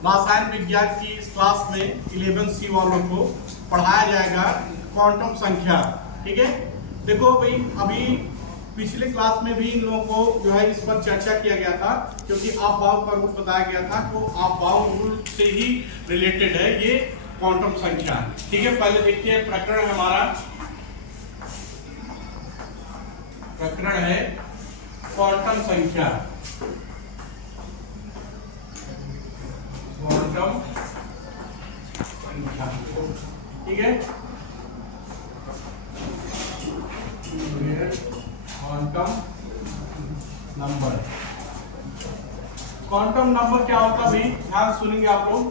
रसायन विज्ञान की इस क्लास में 11C वालों को पढ़ाया जाएगा क्वांटम संख्या। ठीक है, देखो भाई अभी पिछले क्लास में भी इन लोगों को जो है इस पर चर्चा किया गया था, क्योंकि आप-बाउ का रूल बताया गया था। तो आप-बाउ रूल से ही रिलेटेड है ये क्वांटम संख्या। ठीक है, पहले देखते हैं प्रकरण हमारा। प्रकरण है क्वांटम संख्या। क्वांटम संख्या, ठीक है। क्वांटम नंबर, क्वांटम नंबर क्या होता है भाई, ध्यान सुनेंगे आप लोग।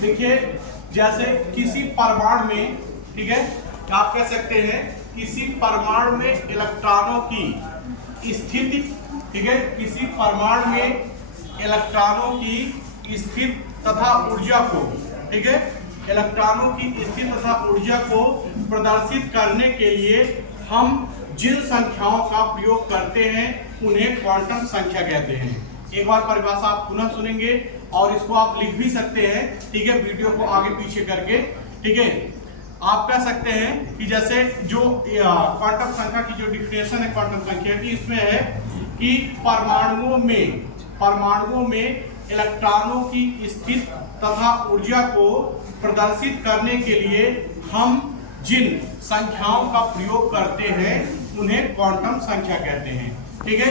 देखिए जैसे किसी परमाणु में, ठीक है, आप कह सकते हैं किसी परमाणु में इलेक्ट्रॉनों की स्थिति, ठीक है, किसी परमाणु में इलेक्ट्रॉनों की स्थिति तथा ऊर्जा को, ठीक है, इलेक्ट्रॉनों की स्थिति तथा ऊर्जा को प्रदर्शित करने के लिए हम जिन संख्याओं का प्रयोग करते हैं उन्हें क्वांटम संख्या कहते हैं। एक बार परिभाषा आप पुनः सुनेंगे और इसको आप लिख भी सकते हैं, ठीक है, वीडियो को आगे पीछे करके। ठीक है, आप कह सकते हैं कि जैसे जो क्वांटम संख्या की जो डिफिनेशन है क्वांटम संख्या की, इसमें है कि परमाणुओं में इलेक्ट्रॉनों की स्थिति तथा ऊर्जा को प्रदर्शित करने के लिए हम जिन संख्याओं का प्रयोग करते हैं उन्हें क्वांटम संख्या कहते हैं। ठीक है,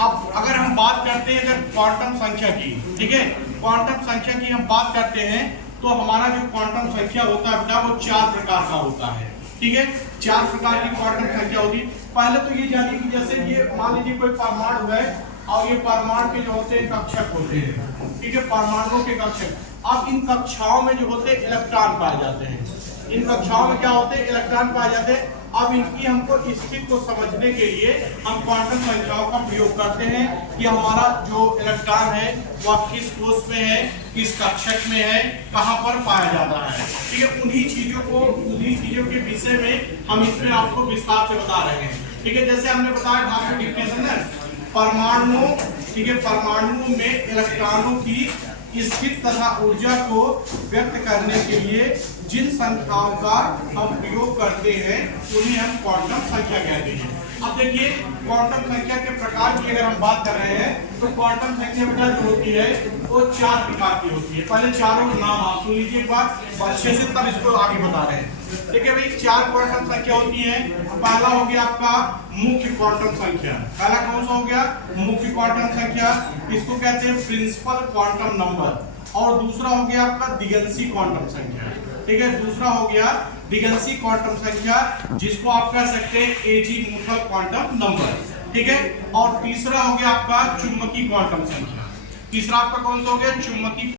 अब अगर हम बात करते हैं क्वांटम संख्या की, ठीक है, क्वांटम संख्या की हम बात करते हैं तो हमारा जो क्वांटम संख्या होता है बेटा वो 4 प्रकार का होता है। ठीक है, 4 प्रकार की क्वांटम संख्या होती है। पहले तो ये जानिए कि जैसे ये मान लीजिए कोई परमाणु है और ये परमाणु के जो होते हैं कक्षक होते हैं, ठीक है, परमाणुओं के कक्षक। अब इन कक्षाओं में जो होते हैं इलेक्ट्रॉन पाए जाते हैं, इन कक्षाओं में क्या होते हैं, इलेक्ट्रॉन पाए जाते हैं। अब इनकी हमको स्थिति को समझने के लिए हम क्वांटम संख्याओं का प्रयोग करते हैं कि हमारा जो इलेक्ट्रॉन है वह किस कोष में है, किस कक्षक में है, कहां पर पाया जाता है। ठीक है, उन्हीं चीजों के विषय में हम इसमें आपको विस्तार से बता रहे हैं। ठीक है, जैसे हमने बताया था डिफिनेशन है परमाणुओं, ठीक है, परमाणुओं में इलेक्ट्रॉनों की स्थिति तथा ऊर्जा को व्यक्त करने के लिए जिन संख्याओं का हम प्रयोग करते हैं उन्हें हम क्वांटम संख्या कहते हैं। अब देखिए क्वांटम संख्या के प्रकार की अगर हम बात कर रहे हैं तो क्वांटम संख्या बेटा जो होती है वो 4 प्रकार की होती है। पहले चारों के नाम आप सुन लीजिए एक बार अच्छे से, तब इसको आगे बता रहे हैं। देखिए भाई 4 क्वांटम संख्या होती है। पहला हो गया आपका मुख्य क्वांटम संख्या। पहला कौन सा हो गया, मुख्य क्वांटम संख्या, इसको कहते हैं प्रिंसिपल क्वांटम नंबर। और दूसरा हो गया आपका दिगंशी क्वांटम संख्या। ठीक है, दूसरा हो गया दिगंशी क्वांटम संख्या, जिसको आप कह सकते हैं एजीमुथल क्वांटम नंबर। ठीक है, और तीसरा हो गया आपका चुंबकीय क्वांटम संख्या। तीसरा आपका कौन सा हो गया, चुंबकीय